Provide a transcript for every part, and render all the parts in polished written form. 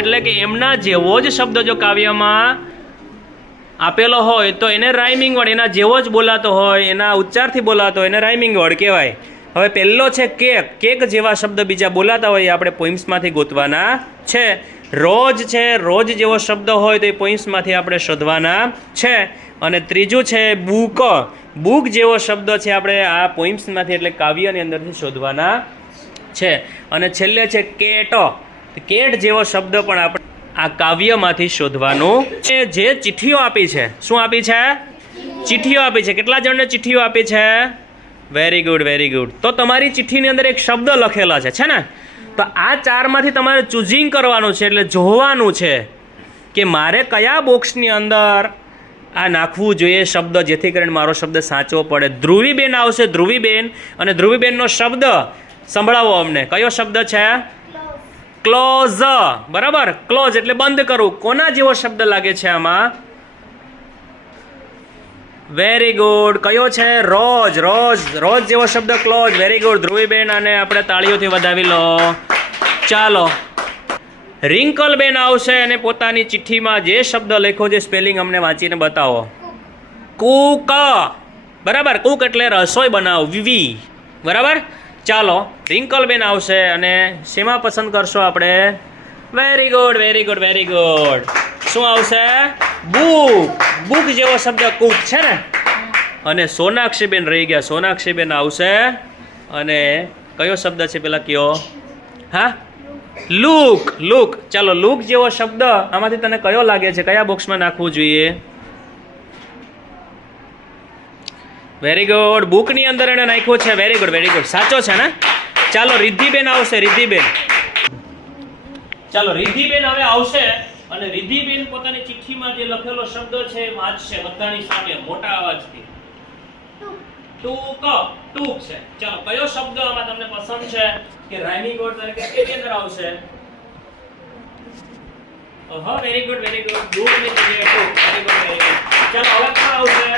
એટલે કે એમના જેવો જ શબ્દ જો કાવ્યમાં આપેલો હોય તો એને રાઇમિંગ વર્ડ, એના જેવો જ બોલાતો હોય, એના ઉચ્ચારથી બોલાતો હોય એને રાઇમિંગ વર્ડ કહેવાય. હવે પહેલો છે કેક. કેક જેવા શબ્દ બીજા બોલાતા હોય એ આપણે પોઈમ્સમાંથી ગોતવાના છે. રોજ છે, રોજ જેવો શબ્દ હોય તો એ પોઈમ્સમાંથી આપણે શોધવાના છે. અને ત્રીજું છે બુક. બુક જેવો શબ્દ છે આપણે આ પોઈમ્સમાંથી એટલે કાવ્યની અંદરથી શોધવાના છે. અને છેલ્લે છે કેટ. કેટ જેવો શબ્દ પણ આપણે આ કાવ્યમાંથી શોધવાનું છે. જે ચિઠ્ઠીઓ આપી છે, શું આપી છે? ચિઠ્ઠીઓ આપી છે. કેટલા જણને ચિઠ્ઠીઓ આપી છે? Very good, very good. તો તમારી ચિઠ્ઠીની અંદર એક શબ્દ લખેલા છે ને? તો આ ચારમાંથી તમારે ચૂઝિંગ કરવાનું છે, એટલે જોવાનું છે કે મારે કયા બોક્સની અંદર આ નાખવું જોઈએ શબ્દ, જેથી કરીને મારો શબ્દ સાચો પડે. ધ્રુવીબેન આવશે, ધ્રુવીબેન. અને ધ્રુવીબેનનો શબ્દ સંભળાવો અમને. કયો શબ્દ છે? ક્લોઝ. બરાબર, ક્લોઝ એટલે બંધ કરવું. કોના જેવો શબ્દ લાગે છે આમાં? Very good. કયો છે? રોજ. રોજ, રોજ જેવો શબ્દ ક્લોઝ. વેરી ગુડ ધ્રુવીબેન, અને આપણે તાળીઓથી વધાવી લો. ચાલો, રિંકલબેન આવશે અને પોતાની ચિઠ્ઠીમાં જે શબ્દ લખ્યો છે સ્પેલિંગ અમને વાંચીને બતાવો. કુક. બરાબર, કુક એટલે રસોઈ બનાવવી. બરાબર. ચાલો, રિંકલબેન આવશે અને શેમાં પસંદ કરશો આપણે? Very good, very good, very good. શું આવશે? બુક. બુક જેવો શબ્દ કુક છે ને? અને સોનાક્ષીબેન રહી ગયા. સોનાક્ષીબેન આવશે અને કયો શબ્દ છે પેલા કયો? હા, લુક. લુક. ચાલો, લુક જેવો શબ્દ આમાંથી તને કયો લાગે છે? કયા બોક્સમાં નાખવું જોઈએ? Very good. બુકની અંદર એને નાખ્યું છે. Very good, very good. સાચો છે ને? ચાલો, રિદ્ધિબેન આવશે. રિદ્ધિબેન. ચાલો, રિદ્ધિબેન હવે આવશે અને રિદ્ધિબેન પોતાની ચિઠ્ઠીમાં જે લખેલો શબ્દ છે એ વાંચશે બધાની સામે મોટા અવાજથી. ટૂંક. ટૂંક છે. ચાલો, કયો શબ્દ આમાં તમને પસંદ છે કે રાઇમિંગ વર્ડ તરીકે કેની અંદર આવશે? ઓહો, વેરી ગુડ, વેરી ગુડ. ટૂંકની જગ્યાએ ટૂંક. Very good, very good. ચાલો, હવે કોણ આવશે?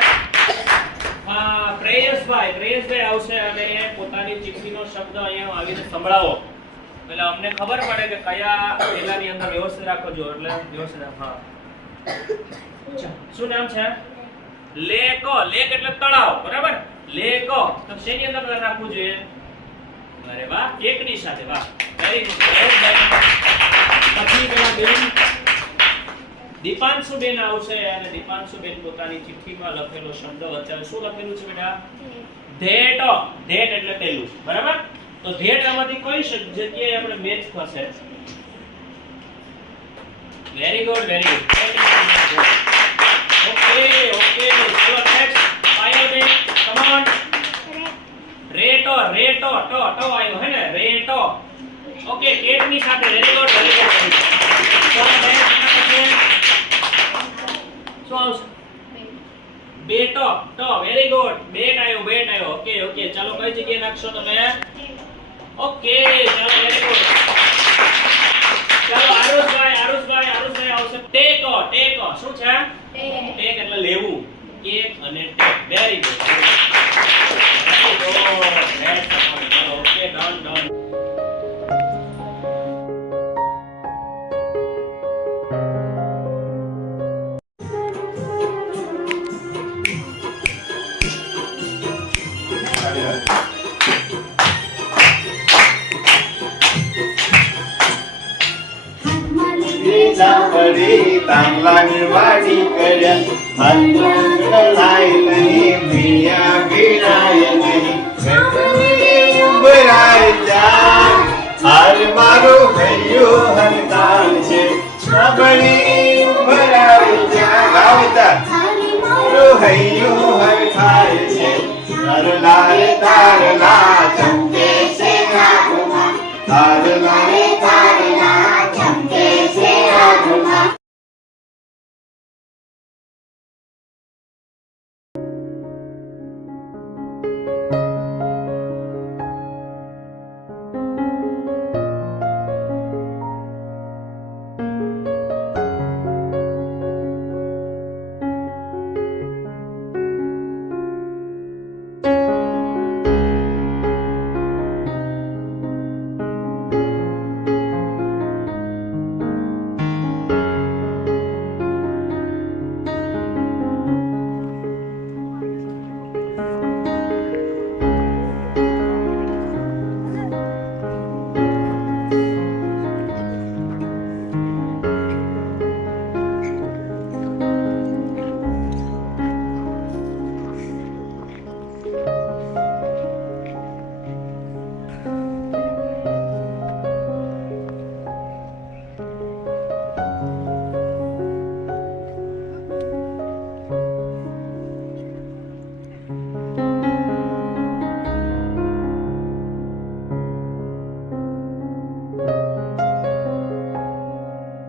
પ્રેયસભાઈ. પ્રેયસભાઈ આવશે અને પોતાની ચિઠ્ઠીનો શબ્દ અહીંયા આવીને સંભળાવો. એટલે અમને ખબર પડે કે કયા પેલાની અંદર વ્યવસ્થિત રાખજો. એટલે વ્યવસ્થિત. હા, શું નામ છે? લેક. લેક એટલે તળાવ. બરાબર, લેક. તો શેની અંદર રાખવું જોઈએ? અરે વાહ, કેકની સાથે. વાહ, વેરી ગુડ. પછી પેલા બેન દીપાંશુબેન આવશે અને દીપાંશુબેન પોતાની ચિઠ્ઠીમાં લખેલો શબ્દ વચ્ચે શું લખેલું છે બેટા? ધેટ. ધેટ એટલે પેલું. બરાબર. તો ધેટ આમાંથી કઈ જગ્યાએ આપણે મેચ થશે? Very good, very good. Okay, okay. ચલો, નેક્સ્ટ પાયલબેન, કમ ઓન. રેટો. રેટો. ટો આવ્યો હે ને? રેટો. ઓકે, કેકની સાથે. Very good, very good. ચલો, નેક્સ્ટ શું આવશે? બેટો. ટો. Very good. બેટ આવ્યો, બેટ આવ્યો. Okay, okay. ચાલો, કઈ જગ્યાએ નાખશો તમે? ઓકે, ચાલો, વેરી ગુડ. ચાલો, આરુષભાઈ આવશે. ટેકો. ટેકો. શું છે? ટેક એટલે લેવું. કેક અને take. Very good. Very good. ચાલો, ઓકે, ડન, ડન. તાંબલાની વાડી કર્યા લાય નહીં મિયા વિનાય નહીં ઉભરાય જા હાર મારો ભૈયો હરતાલ છે સાબણી ઉભરાય જા ગાવતા મારો ભૈયો હરતાલ છે તારલા ચમકે છે આંખમાં તારલા ચમકે છે આંખમાં